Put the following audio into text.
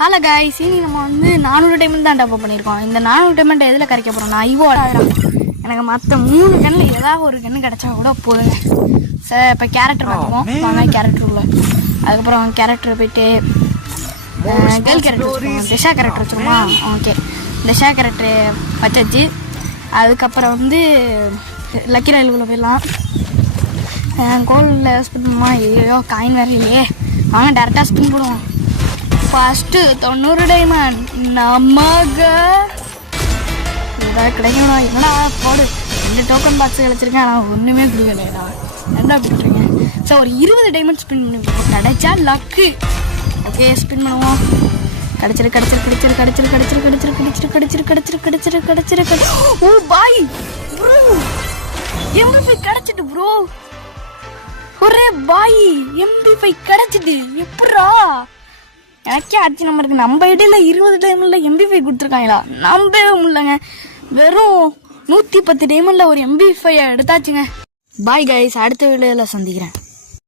Hello guys, இனி நம்ம வந்து 400 டைமண்ட் தான் டெவலப் பண்ணியிருக்கோம். இந்த 400 டைமண்ட் எதில் கரைக்க போகிறோம்? நான் ஐவோ எனக்கு மற்ற 3 கண்ணில் ஏதாவது ஒரு கண்ணு கிடச்சா கூட போதுங்க சார். இப்போ கேரக்டர் பார்த்துப்போம் வாங்க. கேரக்டர் உள்ள அதுக்கப்புறம் கேரக்டர் போயிட்டு கேர்ள் கேரக்டர் திஷா கேரக்டர் வச்சுருமா? ஓகே, திஷா கேரக்டரு வச்சாச்சு. அதுக்கப்புறம் வந்து லக்கி ரயிலுக்குள்ளே போயிடலாம். கோல்டில் ஸ்பின் பண்ணுமா? ஐயோ காயின் வேறு இல்லையே. வாங்க டேரெக்டாக ஸ்பின் போடுவோம். ஃபஸ்ட்டு 90 டைமண்ட் நமக ஏதாவது கிடைக்கணும். என்னடா போடு, 2 டோக்கன் பாக்ஸ் கிடச்சிருக்கேன். ஆனால் ஒன்றுமே கொடுக்கலைடா. என்ன பண்ணுறீங்க சார்? ஒரு 20 டைமண்ட் ஸ்பின் பண்ணி கிடைச்சா லக்கு. ஓகே, ஸ்பின் பண்ணுவோம். கிடச்சிரு. ஓ பாய் ப்ரோ, MP5 கிடச்சிட்டு ப்ரோ. ஒரே பாய் MP5 கிடச்சிட்டு. எப்படா எனக்கே ஆச்சு நம்பருக்கு. நம்ம இடையில 20 டைமில் MP5 கொடுத்துருக்காங்களா? நம்பவே முடியலங்க. வெறும் 110 டைமில் ஒரு MP5 எடுத்தாச்சுங்க. பாய் கைஸ், அடுத்த வீடியோவில் சந்திக்கிறேன்.